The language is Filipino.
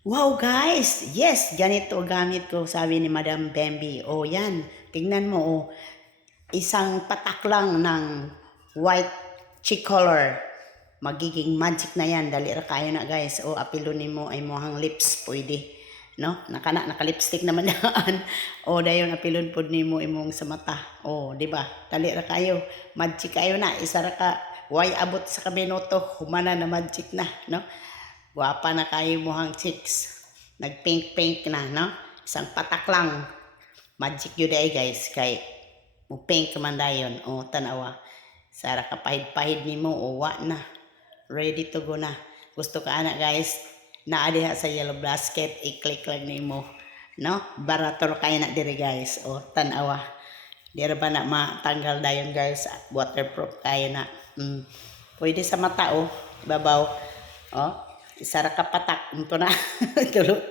Wow guys, yes, ganito gamit ko, sabi ni Madam Bambi. O yan, tingnan mo, oh, isang patak lang ng white cheek color. Magiging magic na yan, dali ra kayo na guys. O apilo nimo ay mohang lips, pwede. No? Naka-lipstick naman daan. O dayon apilon pod nimo imong sa mata. O, di ba? Dali ra kayo. Magic kayo na, isa ra ka. Way abot sa kaminoto, humana na magic na, no? Guwapa na kayo mohang chicks. Nag-pink-pink na, no? Isang patak lang. Magic yun ay guys. Kay mo pink man dayon. O, tanawa. Sara ka pahid-pahid ni mo. O, wa na. Ready to go na. Gusto ka anak guys. Naadiha sa yellow basket. I-click lang ni mo. No? Barator kayo na diri guys. O, tanawa. Dira ba na matanggal dayon guys. Waterproof kayo na. Pwede sa mata, oh. Babaw. Oh. Isara ka patak. Ito na. Tulo.